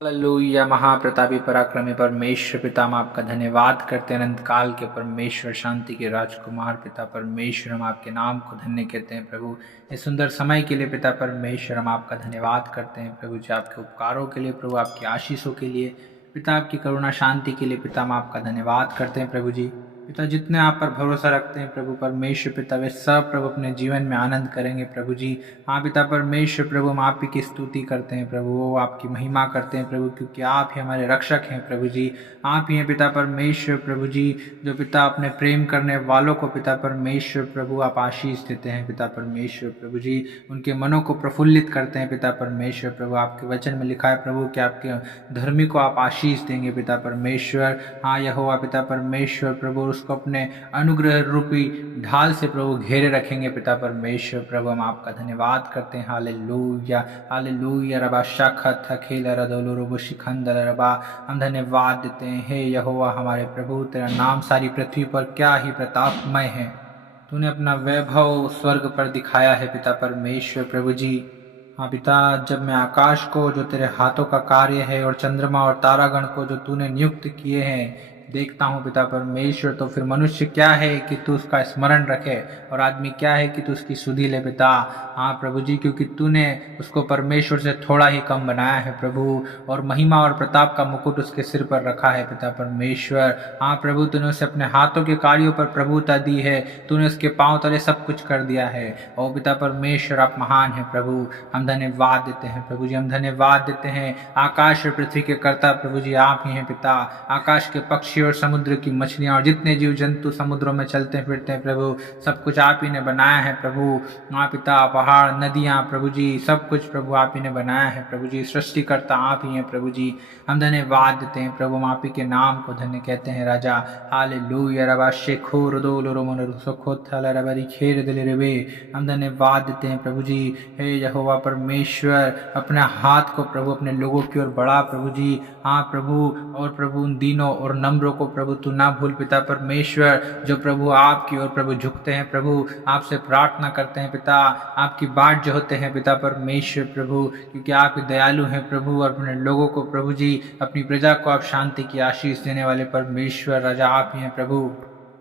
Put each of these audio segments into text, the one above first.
Hallelujah. महाप्रतापी पराक्रमी परमेश्वर पिता, हम आपका धन्यवाद करते हैं। अनंत काल के परमेश्वर, शांति के राजकुमार पिता परमेश्वर, हम आपके नाम को धन्य कहते हैं प्रभु। इस सुंदर समय के लिए पिता परमेश्वर हम आपका धन्यवाद करते हैं प्रभु जी, आपके उपकारों के लिए प्रभु, आपकी आशीषों के लिए पिता, आपकी करुणा शांति के लिए पिता, हम आपका धन्यवाद करते हैं प्रभु जी। पिता, जितने आप पर भरोसा रखते हैं प्रभु परमेश्वर पिता, वे सब प्रभु अपने जीवन में आनंद करेंगे प्रभु जी। हाँ पिता परमेश्वर प्रभु, हम आप ही की स्तुति करते हैं प्रभु, वो आपकी महिमा करते हैं प्रभु, क्योंकि आप ही हमारे रक्षक हैं प्रभु जी। आप ही हैं पिता परमेश्वर प्रभु जी, जो पिता अपने प्रेम करने वालों को पिता परमेश्वर प्रभु आप आशीष देते हैं पिता परमेश्वर प्रभु जी। उनके मनों को प्रफुल्लित करते हैं पिता परमेश्वर प्रभु। आपके वचन में लिखा है प्रभु कि आपके धर्मी को आप आशीष देंगे पिता परमेश्वर। हाँ यहोवा पिता परमेश्वर प्रभु, उसको अपने अनुग्रह रूपी ढाल से प्रभु घेरे रखेंगे पिता परमेश्वर प्रभु। हम आपका धन्यवाद करते हैं। Hallelujah hallelujah. रबा शाखा थखेल रदोलो रबो शिखंदल रबा, हम धन्यवाद देते हैं। हे यहोवा हमारे प्रभु, तेरा नाम सारी पृथ्वी पर क्या ही प्रतापमय है। तूने अपना वैभव स्वर्ग पर दिखाया है पिता परमेश्वर प्रभु जी। हाँ पिता, जब मैं आकाश को जो तेरे हाथों का कार्य है और चंद्रमा और तारागण को जो तूने नियुक्त किए हैं देखता हूँ पिता परमेश्वर, तो फिर मनुष्य क्या है कि तू उसका स्मरण रखे, और आदमी क्या है कि तू उसकी सुधि ले पिता। हाँ प्रभु जी, क्योंकि तूने उसको परमेश्वर से थोड़ा ही कम बनाया है प्रभु, और महिमा और प्रताप का मुकुट उसके सिर पर रखा है पिता परमेश्वर। हाँ प्रभु, तूने उसे अपने हाथों के कार्यों पर प्रभुता दी है, तूने उसके पांव तले सब कुछ कर दिया है। ओ पिता परमेश्वर, आप महान हैं प्रभु, हम धन्यवाद देते हैं प्रभु जी, हम धन्यवाद देते हैं। आकाश और पृथ्वी के कर्ता प्रभु जी आप ही हैं पिता। आकाश के पक्षी और समुद्र की मछलियां और जितने जीव जंतु समुद्रों में चलते फिरते हैं प्रभु, सब कुछ आप ही ने बनाया है प्रभु। हाँ पिता, पहाड़ नदियां प्रभु जी, सब कुछ प्रभु आप ही ने बनाया है प्रभु जी। सृष्टिकर्ता आप ही हैं प्रभु जी, हम धन्यवाद देते हैं प्रभु, हम आप ही के नाम को धन्य कहते हैं राजा। हालेलुया। रबा शेखोर दोलो रोमन रुसोखोथल रबरी खेर दिले रेबे, हम धन्यवाद देते हैं प्रभु जी। हे यहोवा परमेश्वर, अपने हाथ को प्रभु अपने लोगों की ओर बढ़ा प्रभु जी। हाँ प्रभु, और प्रभु उन दीनों और नम्रों को प्रभु तू ना भूल पिता परमेश्वर, जो प्रभु आपकी ओर प्रभु झुकते हैं प्रभु, आपसे प्रार्थना करते हैं पिता, आपकी बाट जो होते हैं पिता परमेश्वर प्रभु, क्योंकि आप दयालु हैं प्रभु, और अपने लोगों को प्रभु जी, अपनी प्रजा को आप शांति की आशीष देने वाले परमेश्वर राजा आप ही हैं प्रभु।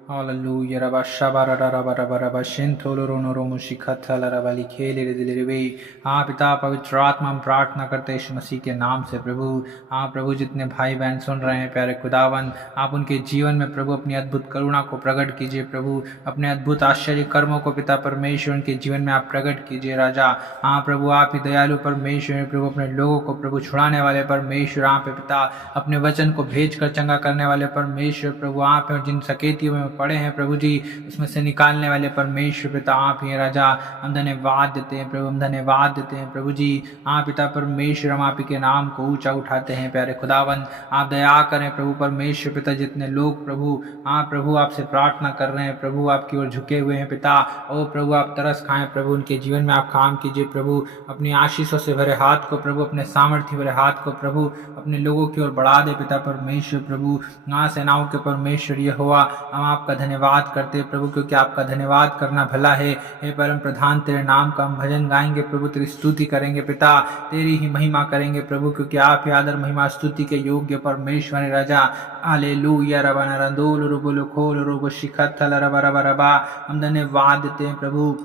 हालेलुया। रबा शबा रबा रबा रबा रबा शिंथोलो रोनो रोमो शिखथल रबा लिखेले रे दिले रे। हाँ पिता पवित्र आत्मा, हम प्रार्थना करते हैं यीशु मसीह के नाम से प्रभु। हाँ प्रभु, जितने भाई बहन सुन रहे हैं प्यारे खुदावन, आप उनके जीवन में प्रभु अपनी अद्भुत करुणा को प्रकट कीजिए प्रभु, अपने अद्भुत आश्चर्य कर्मों को पिता परमेश्वर उनके जीवन में आप प्रकट कीजिए राजा। हाँ प्रभु, आप ही दयालु परमेश्वर प्रभु, अपने लोगों को प्रभु छुड़ाने वाले परमेश्वर आप पिता, अपने वचन को भेज कर चंगा करने वाले परमेश्वर प्रभु आप हैं, जिन सकेतियों में पड़े हैं प्रभु जी, उसमें से निकालने वाले परमेश्वर पिता आप ही राजा। हम धन्यवाद देते हैं प्रभु, हम धन्यवाद देते हैं प्रभु जी। हाँ पिता परमेश्वर, हम आप ही के नाम को ऊंचा उठाते हैं प्यारे खुदावन, आप दया करें प्रभु परमेश्वर पिता। जितने लोग प्रभु, हाँ प्रभु आपसे प्रार्थना कर रहे हैं प्रभु, आपकी ओर झुके हुए हैं पिता, ओ प्रभु आप तरस खाएं प्रभु, उनके जीवन में आप काम कीजिए प्रभु, अपनी आशीषों से भरे हाथ को प्रभु, अपने सामर्थ्य भरे हाथ को प्रभु अपने लोगों की ओर बढ़ा दे पिता परमेश्वर प्रभु। हाँ सेनाओं के परमेश्वर यहोवा, हम आपका धन्यवाद करते हैं प्रभु, क्योंकि आपका धन्यवाद करना भला है। हे परम प्रधान, तेरे नाम का हम भजन गाएंगे प्रभु, तेरी स्तुति करेंगे पिता, तेरी ही महिमा करेंगे प्रभु, क्योंकि आप ही आदर महिमा स्तुति के योग्य परमेश्वर है राजा। हालेलुया। रबा नरंदोल रुबुल खोल रुब शिखथल रबा रबा रबा, हम धन्यवाद देते हैं प्रभु,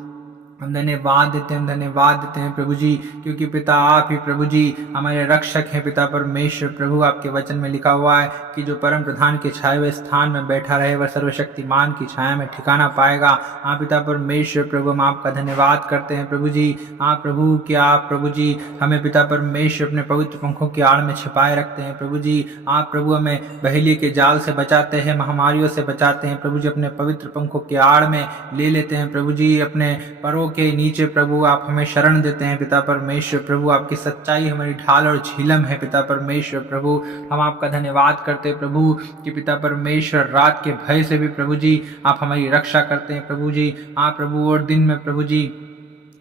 हम धन्यवाद देते हैं, हम धन्यवाद देते हैं प्रभु जी, क्योंकि पिता आप ही प्रभु जी हमारे रक्षक हैं पिता परमेश्वर प्रभु। आपके वचन में लिखा हुआ है कि जो परम प्रधान के छाए हुए स्थान में बैठा रहे वह सर्वशक्तिमान की छाया में ठिकाना पाएगा। हाँ पिता परमेश्वर प्रभु, हम आपका धन्यवाद करते हैं प्रभु जी। हाँ प्रभु, कि आप प्रभु जी हमें पिता परमेश्वर अपने पवित्र पंखों की आड़ में छिपाए रखते हैं प्रभु जी। आप प्रभु हमें बहेलिए के जाल से बचाते हैं, महामारियों से बचाते हैं प्रभु जी, अपने पवित्र पंखों की आड़ में ले लेते हैं प्रभु जी। अपने परों के नीचे प्रभु आप हमें शरण देते हैं पिता परमेश्वर प्रभु, आपकी सच्चाई हमारी ढाल और झीलम है पिता परमेश्वर प्रभु। हम आपका धन्यवाद करते हैं प्रभु कि पिता परमेश्वर रात के भय से भी प्रभु जी आप हमारी रक्षा करते हैं प्रभु जी। आप प्रभु, और दिन में प्रभु जी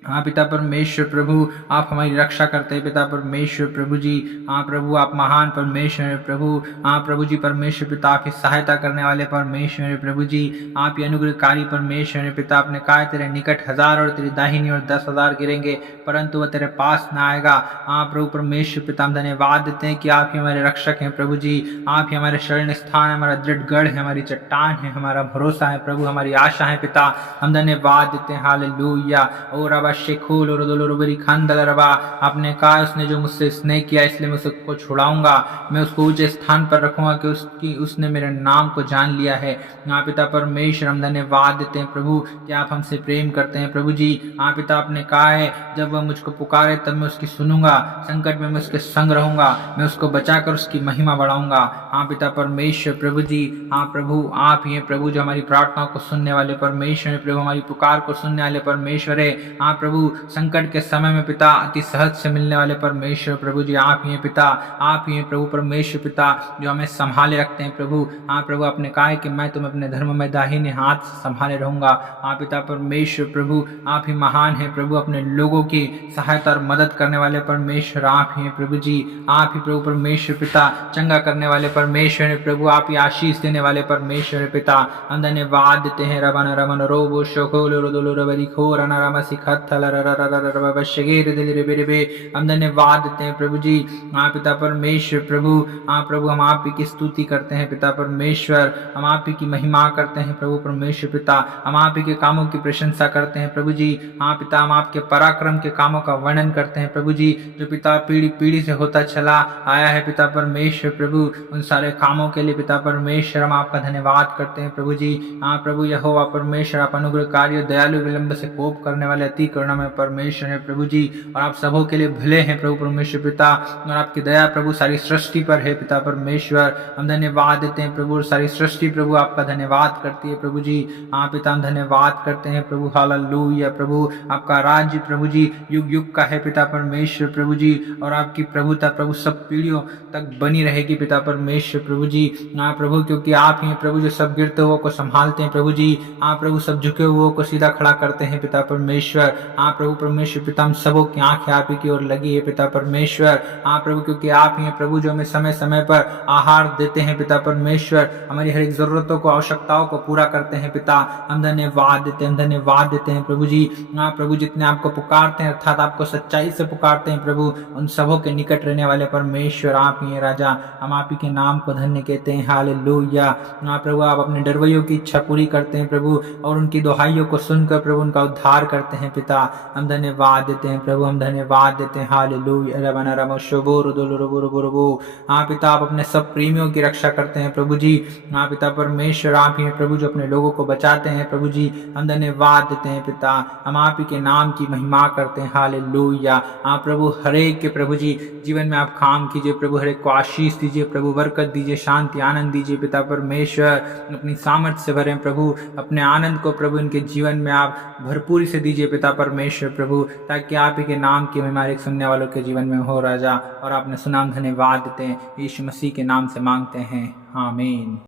हाँ पिता परमेश्वर प्रभु, आप हमारी रक्षा करते हैं पिता परमेश्वर प्रभु जी। हाँ प्रभु, आप महान परमेश्वर हैं प्रभु। हाँ प्रभु जी परमेश्वर पिता, आपकी सहायता करने वाले परमेश्वर हैं प्रभु जी। आप ये अनुग्रहकारी परमेश्वर हैं पिता। आपने कहा तेरे निकट 1000 और तेरी दाहिनी ओर 10,000 गिरेंगे, परंतु वह तेरे पास न आएगा। हाँ प्रभु परमेश्वर पिता, हम धन्यवाद देते हैं कि आप ही हमारे रक्षक हैं प्रभु जी। आप ही हमारे शरण स्थान, हमारा दृढ़ गढ़ है, हमारी चट्टान है, हमारा भरोसा है प्रभु, हमारी आशा है पिता। हम धन्यवाद देते हैं। हालेलुया। ओ रबा शेखोल और दोलोबरी खानदल रबा, आपने कहा उसने जो मुझसे स्नेह किया इसलिए मैं उसको छुड़ाऊंगा, मैं उसको ऊंचे स्थान पर रखूंगा कि उसने मेरे नाम को जान लिया है। हाँ पिता परमेश्वर, हम धन्यवाद देते हैं प्रभु कि आप हमसे प्रेम करते हैं प्रभु जी। हाँ पिता, आपने कहा है जब वह मुझको पुकारे तब मैं उसकी सुनूंगा, संकट में मैं उसके संग रहूंगा, मैं उसको बचाकर उसकी महिमा बढ़ाऊंगा। हाँ पिता परमेश्वर प्रभु जी। हाँ प्रभु, आप ही हैं प्रभु जो हमारी प्रार्थनाओं को सुनने वाले परमेश्वर है प्रभु, हमारी पुकार को सुनने वाले परमेश्वर है। हाँ प्रभु, संकट के समय में पिता अति सहज से मिलने वाले परमेश्वर प्रभु जी, आप ही हैं पिता। आप ही हैं प्रभु परमेश्वर पिता जो हमें संभाले रखते हैं प्रभु। हाँ प्रभु, आपने कहा है कि मैं तुम्हें अपने धर्म में दाहिने हाथ से संभाले रहूंगा। हाँ पिता परमेश्वर प्रभु, आप ही महान है प्रभु, अपने लोगों की सहायता और मदद करने वाले परमेश्वर आप ही हैं प्रभु जी। आप ही प्रभु परमेश्वर पिता, चंगा करने वाले परमेश्वर है प्रभु, आप ही आशीष देने वाले परमेश्वर पिता। हम धन्यवाद देते हैं। रबन रमन रोबो शोखोल रोदोलो रबरी खो रना रामा सिखत थल रबा शगेर दिल रे बेरे बे। हम धन्यवाद देते हैं प्रभु जी। हाँ पिता परमेश्वर प्रभु। हाँ प्रभु, हम आप ही की स्तुति करते हैं पिता परमेश्वर, हम आप ही की महिमा करते हैं प्रभु परमेश्वर पिता, हम आप ही के कामों की प्रशंसा करते हैं प्रभु जी। हाँ पिता, हम आपके पराक्रम के कामों का वर्णन करते हैं प्रभु जी, जो पिता पीढ़ी पीढ़ी से होता चला आया है पिता परमेश्वर प्रभु। उन सारे कामों के लिए पिता परमेश्वर हम आपका धन्यवाद करते हैं प्रभु जी। हाँ प्रभु, यहोवा परमेश्वर, आप अनुग्रहकारी, दयालु, विलंब से कोप करने वाले, अति करुणा में परमेश्वर है प्रभु जी, और आप सबों के लिए भले हैं प्रभु परमेश्वर पिता, और आपकी दया प्रभु सारी सृष्टि पर है पिता परमेश्वर। हम धन्यवाद देते हैं प्रभु, सारी सृष्टि प्रभु आपका धन्यवाद करती है प्रभु जी। हाँ पिता, हम धन्यवाद करते हैं प्रभु। हालेलुया प्रभु, आपका राज्य प्रभु जी युग युग का है पिता परमेश्वर प्रभु जी, और आपकी प्रभुता प्रभु सब पीढ़ियों तक बनी रहेगी पिता परमेश्वर प्रभु जी। हाँ प्रभु, क्योंकि आप ही प्रभु जो सब गिरते हुए को संभालते हैं प्रभु जी। हाँ प्रभु, सब झुके हुए को सीधा खड़ा करते हैं पिता परमेश्वर। हाँ प्रभु परमेश्वर पिता, हम सबों की आंखें आप ही की ओर लगी है पिता परमेश्वर। हाँ प्रभु, क्योंकि आप ही हैं प्रभु जो हमें समय समय पर आहार देते हैं पिता परमेश्वर, हमारी हर एक जरूरतों को, आवश्यकताओं को पूरा करते हैं पिता। हम धन्यवाद देते हैं, हम धन्यवाद देते हैं प्रभु जी। हाँ प्रभु, जितने आपको पुकारते हैं अर्थात आपको सच्चाई से पुकारते हैं प्रभु, उन सबों के निकट रहने वाले परमेश्वर आप ही हैं राजा। हम आप ही के नाम को धन्य कहते हैं। हालेलुया। हाँ प्रभु, आप अपने डरवैयों की इच्छा पूरी करते हैं प्रभु, और उनकी दुहाइयों को सुनकर प्रभु उनका उद्धार करते हैं पिता। हम धन्यवाद देते हैं प्रभु, हम धन्यवाद देते हैं। हालेलुया। रबना रमो शोबो रुदुलु रुबु रुबु रुबु। हाँ पिता, आप अपने सब प्रेमियों की रक्षा करते हैं प्रभु जी। हाँ पिता परमेश्वर, आप ही हैं प्रभु जो अपने लोगों को बचाते हैं प्रभु जी। हम धन्यवाद देते हैं पिता, हम आप ही के नाम की महिमा करते हैं। हालेलुया। हाँ प्रभु, हरेक के प्रभु जी जीवन में आप काम कीजिए प्रभु, हरेक को आशीष दीजिए प्रभु, बरकत दीजिए, शांति आनंद दीजिए पिता परमेश्वर। अपनी सामर्थ्य से भरें प्रभु, अपने आनंद को प्रभु इनके जीवन में आप भरपूरी से दीजिए पिता परमेश्वर प्रभु, ताकि आप ही के नाम की महिमा एक सुनने वालों के जीवन में हो राजा। और आपने सुना, धन्यवाद देते हैं, यीशु मसीह के नाम से मांगते हैं, आमीन।